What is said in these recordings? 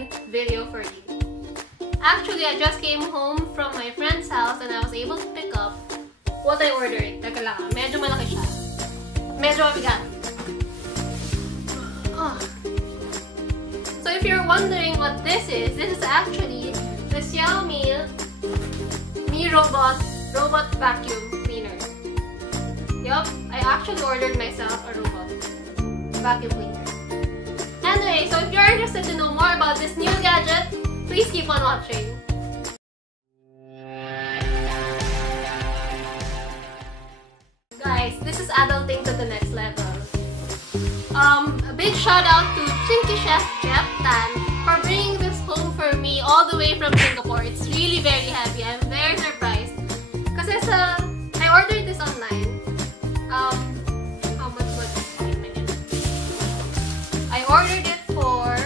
second video for you. Actually, I just came home from my friend's house and I was able to pick up what I ordered. Teka lang, medyo malaki siya. Medyo mabigat. So if you're wondering what this is actually the Xiaomi Mi Robot Vacuum Cleaner. Yup, I actually ordered myself a robot vacuum cleaner. Anyway, so if you're interested to know more about this new gadget, please keep on watching. Guys, this is adulting to the next level. A big shout out to Chinky Chef Jeff Tan for bringing this home for me all the way from Singapore. It's really very heavy. I'm very surprised. Kasi I ordered this online. How much was it? I ordered it for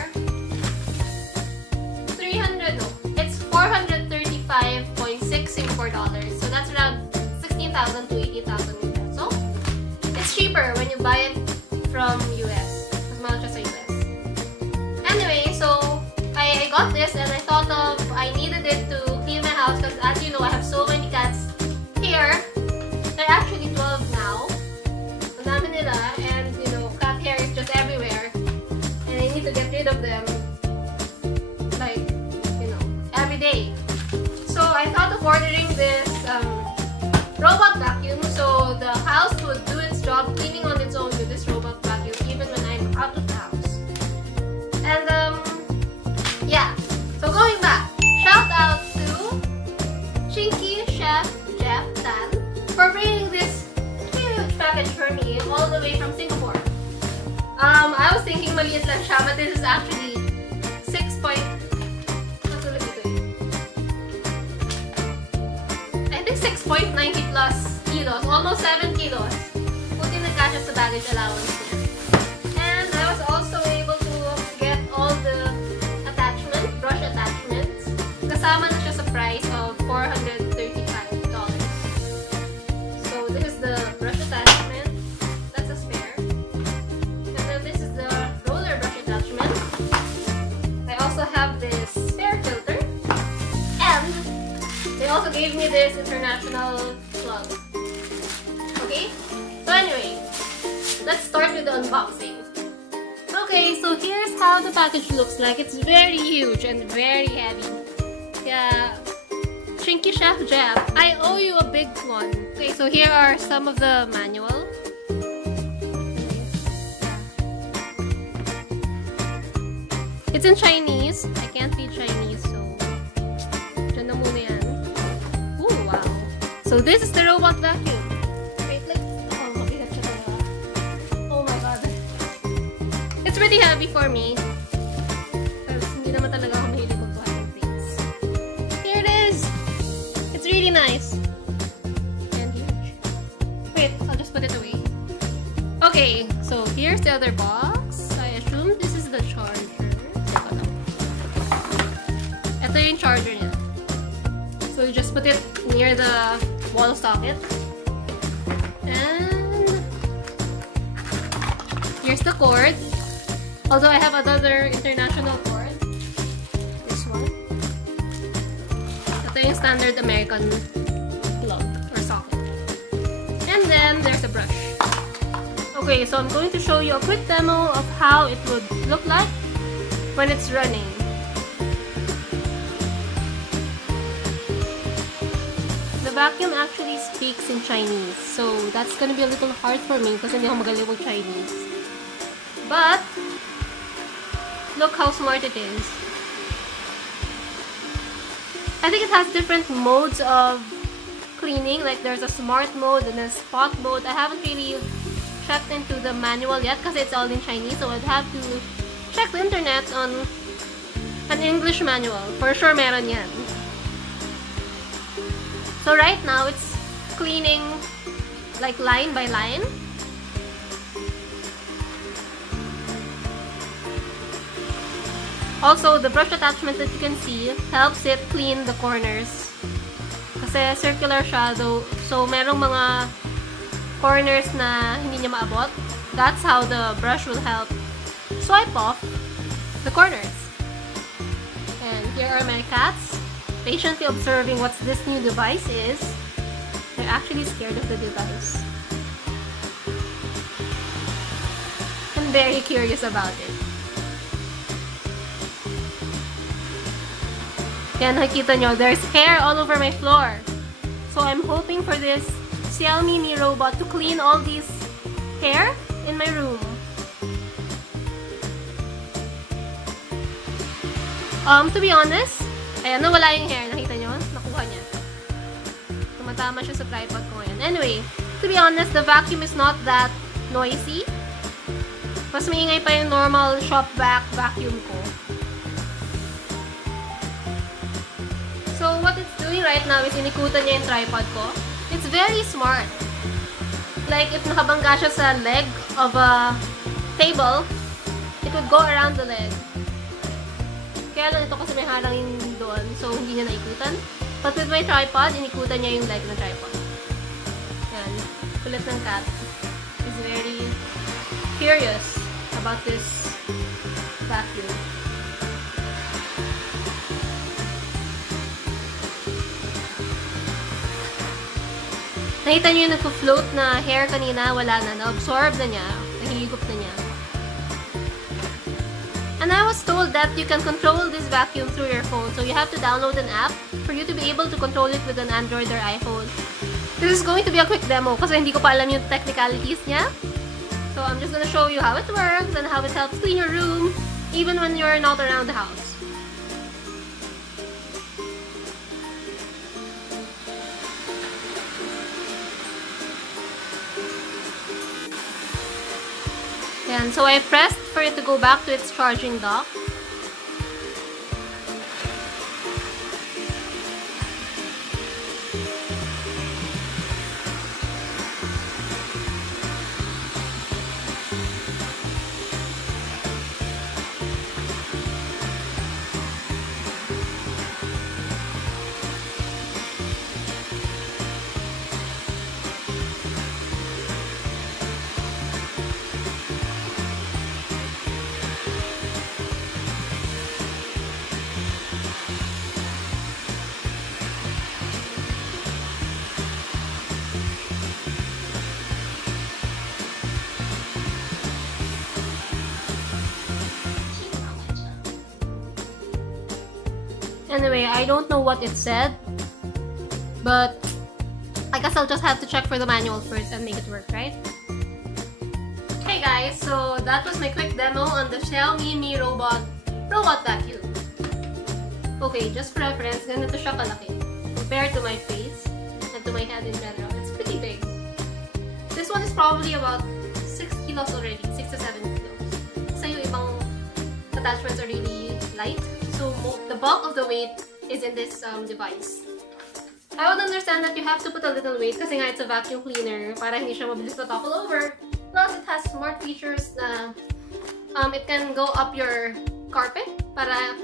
it's 435.6 Singapore dollars. So that's around 16,000 to 18,000 US. So it's cheaper when you buy it from US, as much as US. Anyway, so I got this and I thought I needed it to clean my house because, as you know, I have so many cats here. They're actually 12 now. Ang dami nila, and you know, cat hair is just everywhere, and I need to get rid of them, like, you know, every day. So I thought of ordering this robot vacuum, so the house would do its job cleaning on its own with this robot vacuum even when I'm out of the house. And yeah, so going back, shout out to Chinky Chef Jeff Tan for bringing this huge package for me all the way from Singapore. I was thinking maliit lang siya, but this is actually 6.90 plus kilos, almost 7 kilos. Buti nagkasya sa baggage allowance niya. And I was also able to get all the brush attachments. Kasama na siya sa price of $435. So this is the brush attachment. That's a spare. And then this is the roller brush attachment. I also have this spare filter. And they also gave me this international plug. Okay? So anyway, let's start with the unboxing. Okay, so here's how the package looks like. It's very huge and very heavy. Yeah, Chinky Chef Jeff, I owe you a big one. Okay, so here are some of the manual. It's in Chinese. I can't read Chinese, so dyan na muna yan. Ooh, wow. So this is the robot vacuum. Wait, like, mabigat siya talaga. Oh my god. It's really heavy for me. Because hindi naman talaga ako mahilig magbuhat ng things. Here it is! It's really nice. And huge. Wait, I'll just put it away. Okay, so here's the other box. I assume this is the charger. Ito yung charger niya. So you just put it near the wall socket. And here's the cord. Although I have another international cord. This one. Ito yung standard American plug or socket. And then there's a brush. Okay, so I'm going to show you a quick demo of how it would look like when it's running. The vacuum actually speaks in Chinese, so that's gonna be a little hard for me because hindi ako magaling with Chinese. But look how smart it is. I think it has different modes of cleaning, like there's a smart mode and a spot mode. I haven't really checked into the manual yet because it's all in Chinese, so I'd have to check the internet on an English manual. For sure meron yan. So right now it's cleaning like line by line. Also, the brush attachment that you can see helps it clean the corners. Kasi circular siya, so merong mga corners na hindi niya maabot. That's how the brush will help swipe off the corners. Here are my cats, patiently observing what this new device is. They're actually scared of the device. I'm very curious about it. Yan, nakikita nyo, there's hair all over my floor. So I'm hoping for this Xiaomi Mi Robot to clean all these hair in my room. To be honest, ayan, nawala yung hair. Nakita nyo? Nakuha niya. Tumatama siya sa tripod ko ngayon. Anyway, to be honest, the vacuum is not that noisy. Mas maingay pa yung normal shop vac vacuum ko. So, what it's doing right now is inikutan niya yung tripod ko. It's very smart. Like, if nakabangga siya sa leg of a table, it would go around the leg. Kaya lang ito kasi may harangin doon, so hindi niya naikutan. But with my tripod, inikutan niya yung leg ng tripod. Yan. Kulit ng cat is very curious about this vacuum. Nakita niyo yung nagpo-float na hair kanina, wala na. Na-absorb na niya. Nahihigop na niya. And I was told that you can control this vacuum through your phone. So you have to download an app for you to be able to control it with an Android or iPhone. This is going to be a quick demo kasi hindi ko pa alam yung technicalities niya. So I'm just gonna show you how it works and how it helps clean your room even when you're not around the house. And so I pressed for it to go back to its charging dock. Anyway, I don't know what it said, but I guess I'll just have to check for the manual first and make it work, right? Hey guys, so that was my quick demo on the Xiaomi Mi Robot Vacuum. Okay, just for reference, ganito siya kalaki compared to my face and to my head in general. It's pretty big. This one is probably about 6 kilos already, 6 to 7 kilos. Kasi yung ibang attachments are really light. So the bulk of the weight is in this device. I would understand that you have to put a little weight kasi nga it's a vacuum cleaner para hindi siya mabilis na topple over. Plus, it has smart features na it can go up your carpet para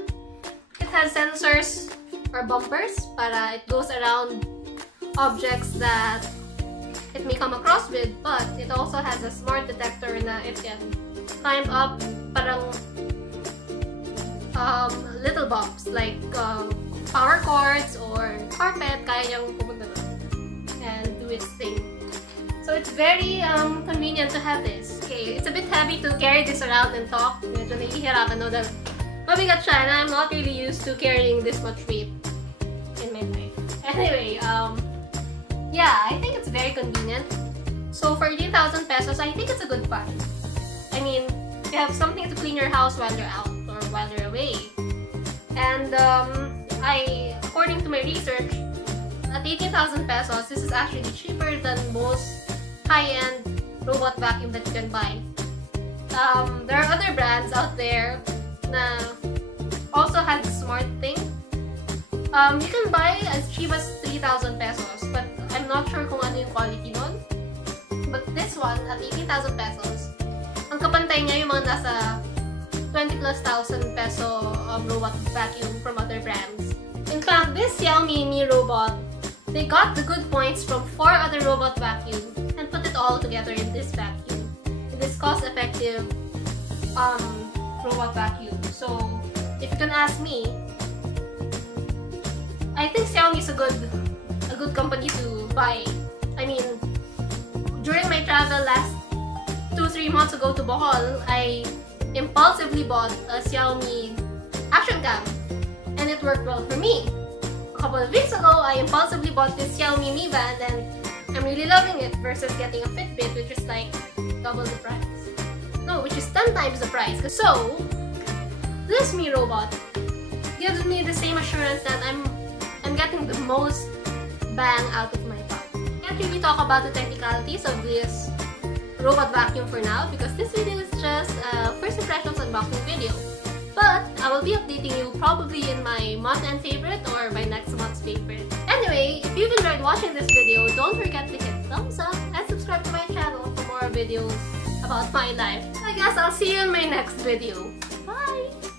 it has sensors or bumpers para it goes around objects that it may come across with, but it also has a smart detector na it can climb up parang little bumps like power cords or carpet, kaya niyang pumunta doon and do its thing. So it's very convenient to have this. Okay, it's a bit heavy to carry this around and talk. Medyo nahihirapan no dahil mabigat siya and I'm not really used to carrying this much weight in my life. Anyway, yeah, I think it's very convenient. So for 18,000 pesos, I think it's a good buy. I mean, you have something to clean your house while you're out or while you're away. And according to my research, at 18,000 pesos, this is actually cheaper than most high-end robot vacuum that you can buy. There are other brands out there na also has a smart thing. You can buy as cheap as 3,000 pesos, but I'm not sure kung ano yung quality nun. But this one, at 18,000 pesos, ang kapantay niya yung mga nasa 20,000+ peso robot vacuum from other brands. In fact, this Xiaomi Mi Robot, they got the good points from 4 other robot vacuums and put it all together in this vacuum. In this cost-effective robot vacuum. So, if you can ask me, I think Xiaomi is a good company to buy. I mean, during my travel last 2-3 months ago to Bohol, I impulsively bought a Xiaomi action cam, and it worked well for me. A couple of weeks ago, I impulsively bought this Xiaomi Mi Band, and I'm really loving it versus getting a Fitbit, which is like double the price. No, which is 10 times the price. So, this Mi Robot gives me the same assurance that I'm getting the most bang out of my buck. Can't really talk about the technicalities of this robot vacuum for now because this video is just a first impressions unboxing video. But I will be updating you probably in my month-end favorite or my next month's favorite. Anyway, if you've enjoyed watching this video, don't forget to hit thumbs up and subscribe to my channel for more videos about my life. I guess I'll see you in my next video. Bye!